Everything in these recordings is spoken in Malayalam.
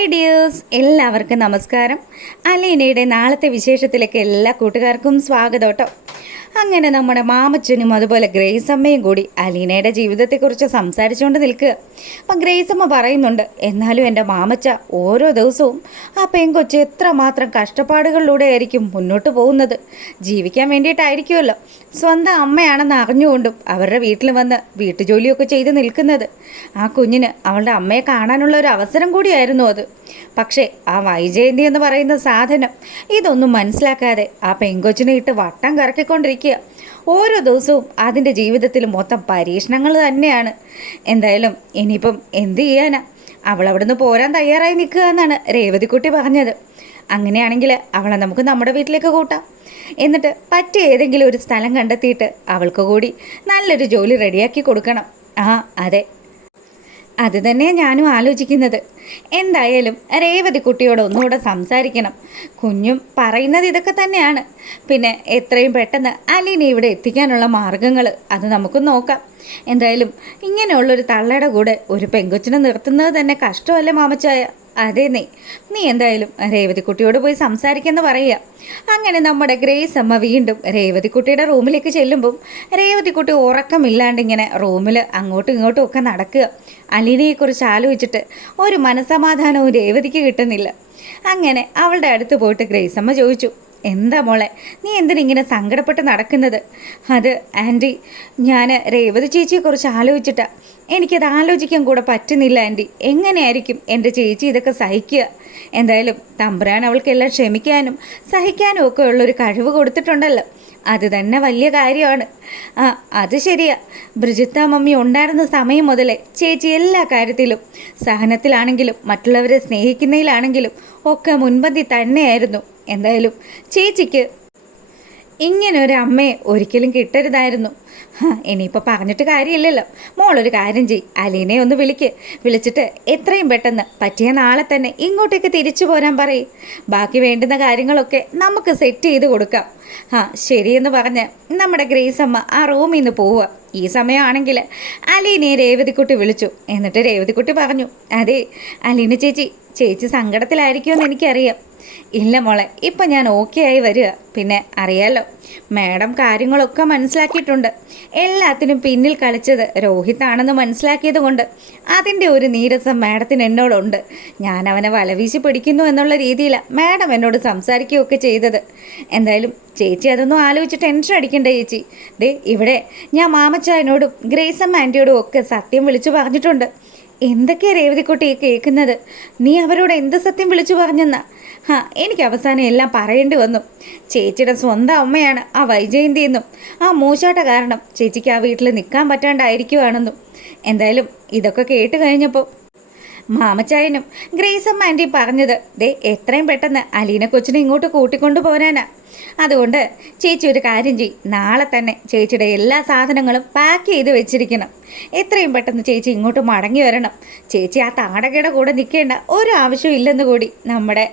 ഹായ് ഡിയേഴ്സ് എല്ലാവർക്കും നമസ്കാരം. അലീനയുടെ നാളത്തെ വിശേഷത്തിലേക്ക് എല്ലാ കൂട്ടുകാർക്കും സ്വാഗതം കേട്ടോ. അങ്ങനെ നമ്മുടെ മാമച്ചനും അതുപോലെ ഗ്രേസ് അമ്മയും കൂടി അലീനയുടെ ജീവിതത്തെക്കുറിച്ച് സംസാരിച്ചുകൊണ്ട് നിൽക്കുക അപ്പം ഗ്രേസ് അമ്മ പറയുന്നുണ്ട് എന്നാലും എന്റെ മാമച്ച ഓരോ ദിവസവും ആ പെങ്കൊച്ച് എത്രമാത്രം കഷ്ടപ്പാടുകളിലൂടെ ആയിരിക്കും മുന്നോട്ട് പോകുന്നത്. ജീവിക്കാൻ വേണ്ടിയിട്ടായിരിക്കുമല്ലോ. സ്വന്തം അമ്മയാണെന്ന് അറിഞ്ഞുകൊണ്ടും അവരുടെ വീട്ടിൽ വന്ന് വീട്ടുജോലിയൊക്കെ ചെയ്ത് നിൽക്കുന്നത്. ആ കുഞ്ഞിന് അവളുടെ അമ്മയെ കാണാനുള്ള ഒരു അവസരം കൂടിയായിരുന്നു അത്. പക്ഷേ ആ വൈജയന്തി എന്ന് പറയുന്ന സാധനം ഇതൊന്നും മനസ്സിലാക്കാതെ ആ പെങ്കൊച്ചിനെ ഇട്ട് വട്ടം കറക്കിക്കൊണ്ടിരിക്കുക ഓരോ ദിവസവും അതിന്റെ ജീവിതത്തിൽ മൊത്തം പരീക്ഷണങ്ങൾ തന്നെയാണ്. എന്തായാലും ഇനിയിപ്പം എന്ത് ചെയ്യാനാ? അവൾ അവിടുന്ന് പോരാൻ തയ്യാറായി നിൽക്കുക എന്നാണ് രേവതിക്കുട്ടി പറഞ്ഞത്. അങ്ങനെയാണെങ്കിൽ അവളെ നമുക്ക് നമ്മുടെ വീട്ടിലേക്ക് കൂട്ടാം. എന്നിട്ട് പറ്റിയ ഏതെങ്കിലും ഒരു സ്ഥലം കണ്ടെത്തിയിട്ട് അവൾക്ക് കൂടി നല്ലൊരു ജോലി റെഡിയാക്കി കൊടുക്കണം. ആ അതെ. അത് തന്നെയാണ് ഞാനും ആലോചിക്കുന്നത്. എന്തായാലും രേവതി കുട്ടിയോട് ഒന്നുകൂടെ സംസാരിക്കണം. കുഞ്ഞും പറയുന്നത് ഇതൊക്കെ തന്നെയാണ്. പിന്നെ എത്രയും പെട്ടെന്ന് അലീനെ ഇവിടെ എത്തിക്കാനുള്ള മാർഗങ്ങൾ അത് നമുക്ക് നോക്കാം. എന്തായാലും ഇങ്ങനെയുള്ളൊരു തള്ളയുടെ കൂടെ ഒരു പെങ്കൊച്ചിനെ നിർത്തുന്നത് തന്നെ കഷ്ടമല്ലേ മാമച്ചായ? അതെ നീ. എന്തായാലും രേവതിക്കുട്ടിയോട് പോയി സംസാരിക്കെന്ന് പറയുക. അങ്ങനെ നമ്മുടെ ഗ്രേസ് അമ്മ വീണ്ടും രേവതിക്കുട്ടിയുടെ റൂമിലേക്ക് ചെല്ലുമ്പം രേവതിക്കുട്ടി ഉറക്കമില്ലാണ്ട് ഇങ്ങനെ റൂമിൽ അങ്ങോട്ടും ഇങ്ങോട്ടും ഒക്കെ നടക്കുക. അലീനയെക്കുറിച്ച് ആലോചിച്ചിട്ട് ഒരു മനസമാധാനവും രേവതിക്ക് കിട്ടുന്നില്ല. അങ്ങനെ അവളുടെ അടുത്ത് പോയിട്ട് ഗ്രേസമ്മ ചോദിച്ചു എന്താ മോളെ? നീ എന്തിനിങ്ങനെ സങ്കടപ്പെട്ട് നടക്കുന്നത്? അത് ആന്റി ഞാൻ രേവതി ചേച്ചിയെക്കുറിച്ച് ആലോചിച്ചിട്ടാ. എനിക്കത് ആലോചിക്കാൻ കൂടെ പറ്റുന്നില്ല ആന്റി എങ്ങനെയായിരിക്കും എന്റെ ചേച്ചി ഇതൊക്കെ സഹിക്കുക? എന്തായാലും തമ്പുരാൻ അവൾക്കെല്ലാം ക്ഷമിക്കാനും സഹിക്കാനും ഒക്കെ ഉള്ളൊരു കഴിവ് കൊടുത്തിട്ടുണ്ടല്ലോ. അത് തന്നെ വലിയ കാര്യമാണ്. ആ അത് ശരിയാ. ബ്രിജിത്ത മമ്മി ഉണ്ടായിരുന്ന സമയം മുതലേ ചേച്ചി എല്ലാ കാര്യത്തിലും സഹനത്തിലാണെങ്കിലും മറ്റുള്ളവരെ സ്നേഹിക്കുന്നതിലാണെങ്കിലും ഒക്കെ മുൻപന്തി തന്നെയായിരുന്നു. എന്തായാലും ചേച്ചിക്ക് ഇങ്ങനെ ഒരു അമ്മയെ ഒരിക്കലും കിട്ടരുതായിരുന്നു. ഇനിയിപ്പോൾ പറഞ്ഞിട്ട് കാര്യമില്ലല്ലോ. മോളൊരു കാര്യം ചെയ് അലീനെ ഒന്ന് വിളിക്ക്. വിളിച്ചിട്ട് എത്രയും പെട്ടെന്ന് പറ്റിയ നാളെ തന്നെ ഇങ്ങോട്ടേക്ക് തിരിച്ചു പോരാൻ പറയും. ബാക്കി വേണ്ടുന്ന കാര്യങ്ങളൊക്കെ നമുക്ക് സെറ്റ് ചെയ്ത് കൊടുക്കാം. ആ ശരിയെന്ന് പറഞ്ഞ് നമ്മുടെ ഗ്രേസമ്മ ആ റൂമിൽ നിന്ന് പോവുക. ഈ സമയമാണെങ്കിൽ അലീനെ രേവതിക്കുട്ടി വിളിച്ചു. എന്നിട്ട് രേവതിക്കുട്ടി പറഞ്ഞു അതെ അലീന ചേച്ചി ചേച്ചി സങ്കടത്തിലായിരിക്കുമെന്ന് എനിക്കറിയാം. ഇല്ല മോളെ ഇപ്പം ഞാൻ ഓക്കെ ആയി വരിക. പിന്നെ അറിയാലോ മാഡം കാര്യങ്ങളൊക്കെ മനസ്സിലാക്കിയിട്ടുണ്ട്. എല്ലാത്തിനും പിന്നിൽ കളിച്ചത് രോഹിത്താണെന്ന് മനസ്സിലാക്കിയത് കൊണ്ട് അതിന്റെ ഒരു നീരസം മാഡത്തിന് എന്നോടുണ്ട്. ഞാൻ അവനെ വലവീശി പിടിക്കുന്നു എന്നുള്ള രീതിയിലാണ് മാഡം എന്നോട് സംസാരിക്കുകയൊക്കെ ചെയ്തത്. എന്തായാലും ചേച്ചി അതൊന്നും ആലോചിച്ച് ടെൻഷൻ അടിക്കണ്ട ചേച്ചി. ദേ ഇവിടെ ഞാൻ മാമച്ചായനോടും ഗ്രേസമ്മ ആന്റിയോടും ഒക്കെ സത്യം വിളിച്ചു പറഞ്ഞിട്ടുണ്ട്. എന്തൊക്കെയാ രേവതിക്കുട്ടി കേൾക്കുന്നത്? നീ അവരോട് എന്ത് സത്യം വിളിച്ചു പറഞ്ഞെന്നാ? ഹാ എനിക്ക് അവസാനം എല്ലാം പറയേണ്ടി വന്നു. ചേച്ചിയുടെ സ്വന്തം അമ്മയാണ് ആ വൈജയന്തി എന്നും. ആ മൂശാട്ട കാരണം ചേച്ചിക്ക് ആ വീട്ടിൽ നിൽക്കാൻ പറ്റാണ്ടായിരിക്കുവാണെന്നും. എന്തായാലും ഇതൊക്കെ കേട്ട് കഴിഞ്ഞപ്പോൾ മാമച്ചായനും ഗ്രേസമ്മ ആന്റി പറഞ്ഞത് ദേ എത്രയും പെട്ടെന്ന് അലീന കൊച്ചിനെ ഇങ്ങോട്ട് കൂട്ടിക്കൊണ്ടു പോരാനാ അതുകൊണ്ട് ചേച്ചി ഒരു കാര്യം ചെയ് നാളെ തന്നെ ചേച്ചിയുടെ എല്ലാ സാധനങ്ങളും പാക്ക് ചെയ്ത് വെച്ചിരിക്കണം. എത്രയും പെട്ടെന്ന് ചേച്ചി ഇങ്ങോട്ട് മടങ്ങി വരണം. ചേച്ചി ആ താടകയുടെ കൂടെ നിൽക്കേണ്ട ഒരു ആവശ്യവും ഇല്ലെന്ന് കൂടി നമ്മുടെ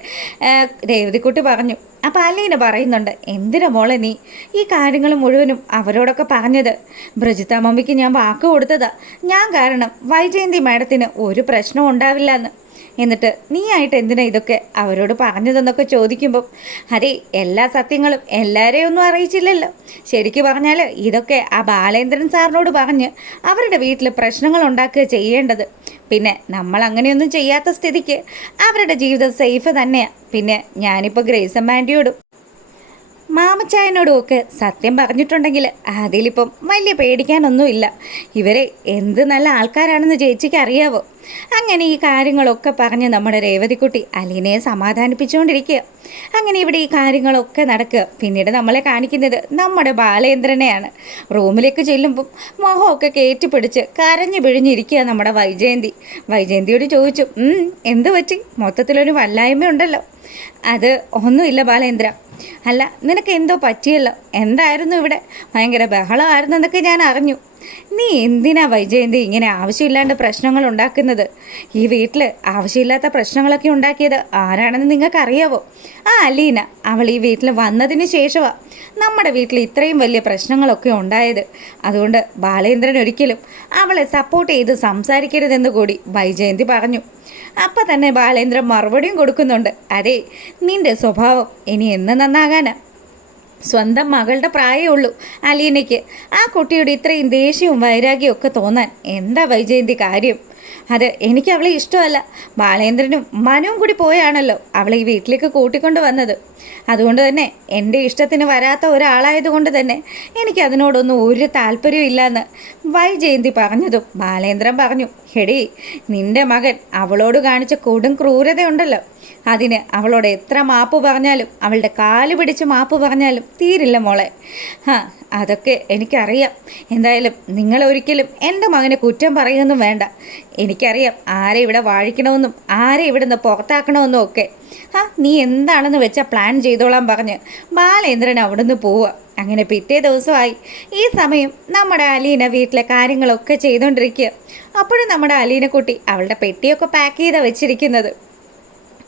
രേവതിക്കുട്ടി പറഞ്ഞു. അപ്പോൾ അലീന പറയുന്നുണ്ട് എന്തിനാ മോളെ നീ? ഈ കാര്യങ്ങൾ മുഴുവനും അവരോടൊക്കെ പറഞ്ഞത്. ബ്രജിത മമ്മിക്ക് ഞാൻ വാക്ക് കൊടുത്തതാ. ഞാൻ കാരണം വൈജയന്തി മാഡത്തിന് ഒരു പ്രശ്നവും ഉണ്ടാവില്ല എന്ന് എന്നിട്ട് നീ ആയിട്ട് എന്തിനാ ഇതൊക്കെ അവരോട് പറഞ്ഞതെന്നൊക്കെ ചോദിക്കുമ്പം അതെ എല്ലാ സത്യങ്ങളും എല്ലാവരെയും ഒന്നും അറിയിച്ചില്ലല്ലോ. ശരിക്കു പറഞ്ഞാൽ ഇതൊക്കെ ആ ബാലേന്ദ്രൻ സാറിനോട് പറഞ്ഞ് അവരുടെ വീട്ടിൽ പ്രശ്നങ്ങൾ ഉണ്ടാക്കുക ചെയ്യേണ്ടത്. പിന്നെ നമ്മൾ അങ്ങനെയൊന്നും ചെയ്യാത്ത സ്ഥിതിക്ക് അവരുടെ ജീവിതം സേഫ് തന്നെയാണ് പിന്നെ ഞാനിപ്പോൾ ഗ്രേസ് അമ്മാന്റിയോടും മാമച്ചായനോടും ഒക്കെ സത്യം പറഞ്ഞിട്ടുണ്ടെങ്കിൽ അതിലിപ്പം വലിയ പേടിക്കാനൊന്നുമില്ല. ഇവരെ എന്ത് നല്ല ആൾക്കാരാണെന്ന് ചേച്ചിക്ക് അറിയാവോ? അങ്ങനെ ഈ കാര്യങ്ങളൊക്കെ പറഞ്ഞ് നമ്മുടെ രേവതിക്കുട്ടി അലീനയെ സമാധാനിപ്പിച്ചുകൊണ്ടിരിക്കുക. അങ്ങനെ ഇവിടെ ഈ കാര്യങ്ങളൊക്കെ നടക്കുക. പിന്നീട് നമ്മളെ കാണിക്കുന്നത് നമ്മുടെ ബാലേന്ദ്രനെയാണ്. റൂമിലേക്ക് ചെല്ലുമ്പം മോഹമൊക്കെ കയറ്റിപ്പിടിച്ച് കരഞ്ഞു പിഴിഞ്ഞിരിക്കുക നമ്മുടെ വൈജയന്തി. വൈജയന്തിയോട് ചോദിച്ചു "ഉം, എന്ത് പറ്റി? മൊത്തത്തിലൊരു വല്ലായ്മയുണ്ടല്ലോ. അത് ഒന്നുമില്ല ബാലേന്ദ്ര. അല്ല നിനക്ക് എന്തോ പറ്റിയല്ലോ? എന്തായിരുന്നു ഇവിടെ? ഭയങ്കര ബഹളമായിരുന്നു എന്നൊക്കെ ഞാൻ അറിഞ്ഞു. നീ എന്തിനാ വൈജയന്തി ഇങ്ങനെ ആവശ്യമില്ലാണ്ട് പ്രശ്നങ്ങൾ ഉണ്ടാക്കുന്നത്? ഈ വീട്ടിൽ ആവശ്യമില്ലാത്ത പ്രശ്നങ്ങളൊക്കെ ഉണ്ടാക്കിയത് ആരാണെന്ന് നിങ്ങൾക്ക് അറിയാവോ ആ അലീന. അവൾ ഈ വീട്ടിൽ വന്നതിന് ശേഷമാണ് നമ്മുടെ വീട്ടിൽ ഇത്രയും വലിയ പ്രശ്നങ്ങളൊക്കെ ഉണ്ടായത്. അതുകൊണ്ട് ബാലേന്ദ്രൻ ഒരിക്കലും അവളെ സപ്പോർട്ട് ചെയ്ത് സംസാരിക്കരുതെന്ന് കൂടി വൈജയന്തി പറഞ്ഞു. അപ്പം തന്നെ ബാലേന്ദ്രൻ മറുപടിയും കൊടുക്കുന്നുണ്ട്. അതെ നിന്റെ സ്വഭാവം ഇനി എന്ന് നന്നാകാനാ. സ്വന്തം മകളുടെ പ്രായമേ ഉള്ളൂ അലീനയ്ക്ക്. ആ കുട്ടിയുടെ ഇത്രയും ദേഷ്യവും വൈരാഗ്യവും ഒക്കെ തോന്നാൻ എന്താ വൈജയന്തി കാര്യം? അത് എനിക്ക് അവളെ ഇഷ്ടമല്ല. ബാലേന്ദ്രനും മനുവും കൂടി പോയാണല്ലോ അവളെ ഈ വീട്ടിലേക്ക് കൂട്ടിക്കൊണ്ട് വന്നത്. അതുകൊണ്ട് തന്നെ എന്റെ ഇഷ്ടത്തിന് വരാത്ത ഒരാളായതുകൊണ്ട് തന്നെ എനിക്ക് അതിനോടൊന്നും ഒരു താല്പര്യമില്ലെന്ന് വൈജയന്തി പറഞ്ഞതും ബാലേന്ദ്രൻ പറഞ്ഞു ഹെടി നിന്റെ മകൻ അവളോട് കാണിച്ച കൊടും ക്രൂരതയുണ്ടല്ലോ. അതിന് അവളോട് എത്ര മാപ്പ് പറഞ്ഞാലും അവളുടെ കാൽ പിടിച്ച് മാപ്പ് പറഞ്ഞാലും തീരില്ല മോളെ. ആ അതൊക്കെ എനിക്കറിയാം. എന്തായാലും നിങ്ങൾ ഒരിക്കലും എന്റെ മകനെ കുറ്റം പറയുമെന്നും വേണ്ട. എനിക്കറിയാം ആരെ ഇവിടെ വാഴിക്കണമെന്നും ആരെ ഇവിടെ നിന്ന് പുറത്താക്കണമെന്നും ഒക്കെ. ആ നീ എന്താണെന്ന് വെച്ചാൽ പ്ലാൻ ചെയ്തോളാൻ പറഞ്ഞ് ബാലേന്ദ്രൻ അവിടുന്ന് പോവുക അങ്ങനെ പിറ്റേ ദിവസമായി. ഈ സമയം നമ്മുടെ അലീന വീട്ടിലെ കാര്യങ്ങളൊക്കെ ചെയ്തുകൊണ്ടിരിക്കുക അപ്പോഴും നമ്മുടെ അലീന കുട്ടി അവളുടെ പെട്ടിയൊക്കെ പാക്ക് ചെയ്താ വെച്ചിരിക്കുന്നത്.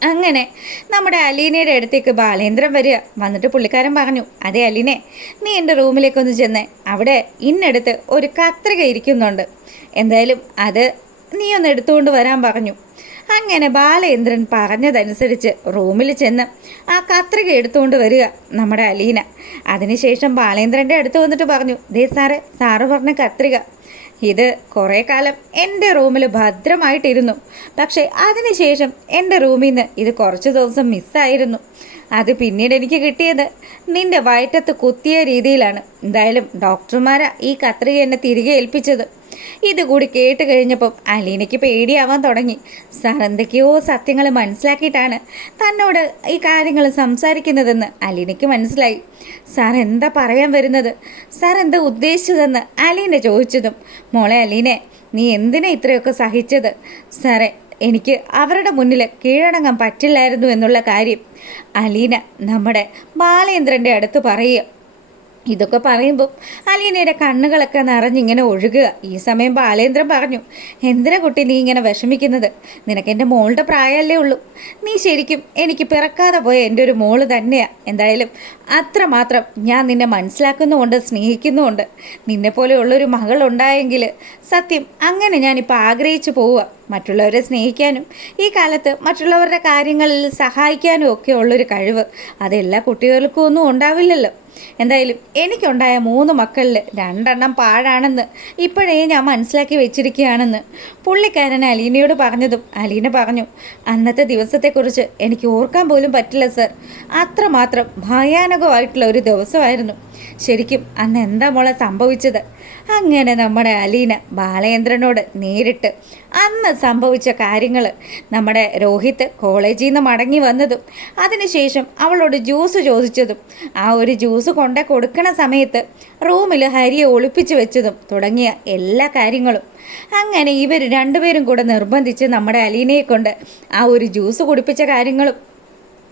അങ്ങനെ നമ്മുടെ അലീനയുടെ അടുത്തേക്ക് ബാലേന്ദ്രൻ വരിക. വന്നിട്ട് പുള്ളിക്കാരൻ പറഞ്ഞു അതെ അലീനെ നീ എന്റെ റൂമിലേക്കൊന്ന് ചെന്നേ. അവിടെ ഇന്നടുത്ത് ഒരു കത്രിക ഇരിക്കുന്നുണ്ട്. എന്തായാലും അത് നീ ഒന്ന് എടുത്തുകൊണ്ട് വരാൻ പറഞ്ഞു. അങ്ങനെ ബാലേന്ദ്രൻ പറഞ്ഞതനുസരിച്ച് റൂമിൽ ചെന്ന് ആ കത്രിക എടുത്തുകൊണ്ട് വരിക നമ്മുടെ അലീന. അതിനുശേഷം ബാലേന്ദ്രന്റെ അടുത്ത് വന്നിട്ട് പറഞ്ഞു ദേ സാറ് സാറ് പറഞ്ഞ കത്രിക. ഇത് കുറേ കാലം എന്റെ റൂമിൽ ഭദ്രമായിട്ടിരുന്നു. പക്ഷേ അതിനുശേഷം എന്റെ റൂമിൽ നിന്ന് ഇത് കുറച്ച് ദിവസം മിസ്സായിരുന്നു. അത് പിന്നീട് എനിക്ക് കിട്ടിയത് നിന്റെ വയറ്റത്ത് കുത്തിയ രീതിയിലാണ്. എന്തായാലും ഡോക്ടർമാരാ ഈ കത്രിക എന്നെ തിരികെ ഏൽപ്പിച്ചത്. ഇതുകൂടി കേട്ട് കഴിഞ്ഞപ്പം അലീനയ്ക്ക് പേടിയാവാൻ തുടങ്ങി. സാർ എന്തൊക്കെയോ സത്യങ്ങൾ മനസ്സിലാക്കിയിട്ടാണ് തന്നോട് ഈ കാര്യങ്ങൾ സംസാരിക്കുന്നതെന്ന് അലീനയ്ക്ക് മനസ്സിലായി. സാർ എന്താ പറയാൻ വരുന്നത്? സാർ എന്താ ഉദ്ദേശിച്ചതെന്ന് അലീന ചോദിച്ചതും മോളെ അലീനെ നീ എന്തിനാ ഇത്രയൊക്കെ സഹിച്ചത്? സാറേ എനിക്ക് അവരുടെ മുന്നിൽ കീഴടങ്ങാൻ പറ്റില്ലായിരുന്നു എന്നുള്ള കാര്യം അലീന നമ്മുടെ ബാലേന്ദ്രന്റെ അടുത്ത് പറയുക ഇതൊക്കെ പറയുമ്പോൾ അലീനയുടെ കണ്ണുകളൊക്കെ നിറഞ്ഞിങ്ങനെ ഒഴുകുക. ഈ സമയം ബാലേന്ദ്രൻ പറഞ്ഞു എന്തിനാ കുട്ടി നീ ഇങ്ങനെ വിഷമിക്കുന്നത്? നിനക്ക് എന്റെ മോളുടെ പ്രായമല്ലേ ഉള്ളൂ. നീ ശരിക്കും എനിക്ക് പിറക്കാതെ പോയ എന്റെ ഒരു മോൾ തന്നെയാണ് എന്തായാലും അത്രമാത്രം ഞാൻ നിന്നെ മനസ്സിലാക്കുന്നുമുണ്ട് സ്നേഹിക്കുന്നുമുണ്ട്. നിന്നെപ്പോലെയുള്ളൊരു മകളുണ്ടായെങ്കിൽ സത്യം അങ്ങനെ ഞാനിപ്പോൾ ആഗ്രഹിച്ചു പോവുക. മറ്റുള്ളവരെ സ്നേഹിക്കാനും ഈ കാലത്ത് മറ്റുള്ളവരുടെ കാര്യങ്ങളിൽ സഹായിക്കാനും ഒക്കെ ഉള്ളൊരു കഴിവ്. അതെല്ലാ കുട്ടികൾക്കും ഒന്നും ഉണ്ടാവില്ലല്ലോ. എന്തായാലും എനിക്കുണ്ടായ മൂന്ന് മക്കളിൽ രണ്ടെണ്ണം പാഴാണെന്ന് ഇപ്പോഴേ ഞാൻ മനസ്സിലാക്കി വെച്ചിരിക്കുകയാണെന്ന് പുള്ളിക്കാരൻ അലീനയോട് പറഞ്ഞതും അലീന പറഞ്ഞു അന്നത്തെ ദിവസത്തെക്കുറിച്ച് എനിക്ക് ഓർക്കാൻ പോലും പറ്റില്ല സർ. അത്രമാത്രം ഭയാനകമായിട്ടുള്ള ഒരു ദിവസമായിരുന്നു. ശരിക്കും അന്ന് എന്താ മോളെ സംഭവിച്ചത്? അങ്ങനെ നമ്മുടെ അലീന ബാലേന്ദ്രനോട് നേരിട്ട് അന്ന് സംഭവിച്ച കാര്യങ്ങൾ നമ്മുടെ രോഹിത് കോളേജിൽ നിന്ന് മടങ്ങി വന്നതും അതിനുശേഷം അവളോട് ജ്യൂസ് ചോദിച്ചതും ആ ഒരു ജ്യൂസ് കൊണ്ടേ കൊടുക്കണ സമയത്ത് റൂമിൽ ഹരിയെ ഒളിപ്പിച്ചു വെച്ചതും തുടങ്ങിയ എല്ലാ കാര്യങ്ങളും. അങ്ങനെ ഇവർ രണ്ടുപേരും കൂടെ നിർബന്ധിച്ച് നമ്മുടെ അലീനയെ കൊണ്ട് ആ ഒരു ജ്യൂസ് കുടിപ്പിച്ച കാര്യങ്ങളും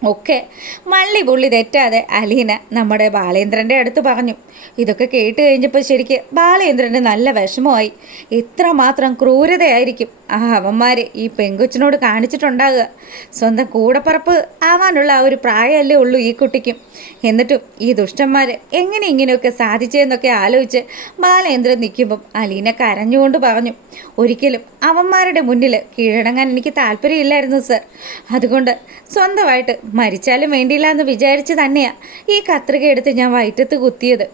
ഒക്കെ. മള്ളി പുള്ളി തെറ്റാതെ അലീന നമ്മുടെ ബാലേന്ദ്രന്റെ അടുത്ത് പറഞ്ഞു. ഇതൊക്കെ കേട്ട് കഴിഞ്ഞപ്പോൾ ശരിക്ക് ബാലേന്ദ്രന് നല്ല വിഷമമായി. ഇത്രമാത്രം ക്രൂരതയായിരിക്കും ആ അവന്മാർ ഈ പെങ്കൊച്ചിനോട് കാണിച്ചിട്ടുണ്ടാകുക സ്വന്തം കൂടപ്പറപ്പ് ആവാനുള്ള ആ ഒരു പ്രായമല്ലേ ഉള്ളൂ ഈ കുട്ടിക്കും. എന്നിട്ടും ഈ ദുഷ്ടന്മാർ എങ്ങനെ ഇങ്ങനെയൊക്കെ സാധിച്ചതെന്നൊക്കെ ആലോചിച്ച് ബാലേന്ദ്രൻ നിൽക്കുമ്പം അലീന കരഞ്ഞുകൊണ്ട് പറഞ്ഞു ഒരിക്കലും അവന്മാരുടെ മുന്നിൽ കീഴടങ്ങാൻ എനിക്ക് താല്പര്യമില്ലായിരുന്നു സർ. അതുകൊണ്ട് സ്വന്തമായിട്ട് മരിച്ചാലും വേണ്ടിയില്ല എന്ന് വിചാരിച്ച് തന്നെയാണ് ഈ കത്രിക എടുത്ത് ഞാൻ വയറ്റത്ത് കുത്തിയത്.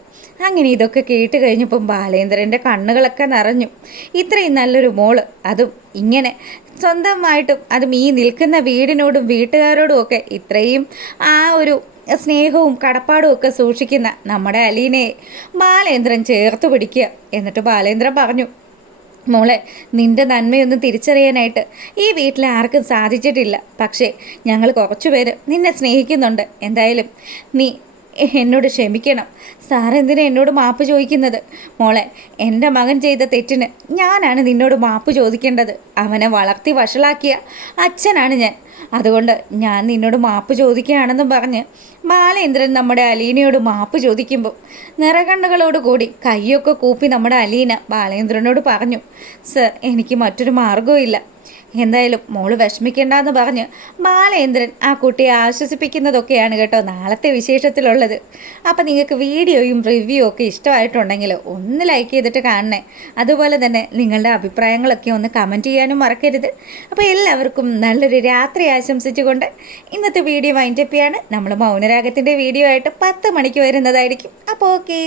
അങ്ങനെ ഇതൊക്കെ കേട്ട് കഴിഞ്ഞപ്പം ബാലേന്ദ്രന്റെ കണ്ണുകളൊക്കെ നിറഞ്ഞു. ഇത്രയും നല്ലൊരു മോൾ അതും ഇങ്ങനെ സ്വന്തമായിട്ടും അതും ഈ നിൽക്കുന്ന വീടിനോടും വീട്ടുകാരോടും ഒക്കെ ഇത്രയും ആ ഒരു സ്നേഹവും കടപ്പാടും ഒക്കെ സൂക്ഷിക്കുന്ന നമ്മുടെ അലീനയെ ബാലേന്ദ്രൻ ചേർത്ത് പിടിക്കുക. എന്നിട്ട് ബാലേന്ദ്രൻ പറഞ്ഞു മോളെ നിന്റെ നന്മയൊന്നും തിരിച്ചറിയാനായിട്ട് ഈ വീട്ടിൽ ആർക്കും സാധിച്ചിട്ടില്ല. പക്ഷേ ഞങ്ങൾ കുറച്ചു പേര് നിന്നെ സ്നേഹിക്കുന്നുണ്ട്. എന്തായാലും നീ എന്നോട് ക്ഷമിക്കണം. സാറെന്തിനാ എന്നോട് മാപ്പ് ചോദിക്കുന്നത്? മോളെ എന്റെ മകൻ ചെയ്ത തെറ്റിന് ഞാനാണ് നിന്നോട് മാപ്പ് ചോദിക്കേണ്ടത്. അവനെ വളർത്തി വഷളാക്കിയ അച്ഛനാണ് ഞാൻ. അതുകൊണ്ട് ഞാൻ നിന്നോട് മാപ്പ് ചോദിക്കുകയാണെന്നും പറഞ്ഞ് ബാലേന്ദ്രൻ നമ്മുടെ അലീനയോട് മാപ്പ് ചോദിക്കുമ്പോൾ നിറകണ്ണുകളോട് കൂടി കൈയൊക്കെ കൂപ്പി നമ്മുടെ അലീന ബാലേന്ദ്രനോട് പറഞ്ഞു സർ എനിക്ക് മറ്റൊരു മാർഗവും എന്തായാലും മോൾ വിഷമിക്കേണ്ടെന്ന് പറഞ്ഞ് ബാലേന്ദ്രൻ ആ കുട്ടിയെ ആശ്വസിപ്പിക്കുന്നതൊക്കെയാണ് കേട്ടോ നാളത്തെ വിശേഷത്തിലുള്ളത്. അപ്പം നിങ്ങൾക്ക് വീഡിയോയും റിവ്യൂ ഒക്കെ ഇഷ്ടമായിട്ടുണ്ടെങ്കിൽ ഒന്ന് ലൈക്ക് ചെയ്തിട്ട് കാണണേ. അതുപോലെ തന്നെ നിങ്ങളുടെ അഭിപ്രായങ്ങളൊക്കെ ഒന്ന് കമന്റ് ചെയ്യാനും മറക്കരുത്. അപ്പോൾ എല്ലാവർക്കും നല്ലൊരു രാത്രി ആശംസിച്ചുകൊണ്ട് ഇന്നത്തെ വീഡിയോ വൈൻഡപ്പിയാണ് നമ്മൾ മൗനരാഗത്തിന്റെ വീഡിയോ ആയിട്ട് പത്ത് മണിക്ക് വരുന്നതായിരിക്കും. അപ്പോൾ ഓക്കേ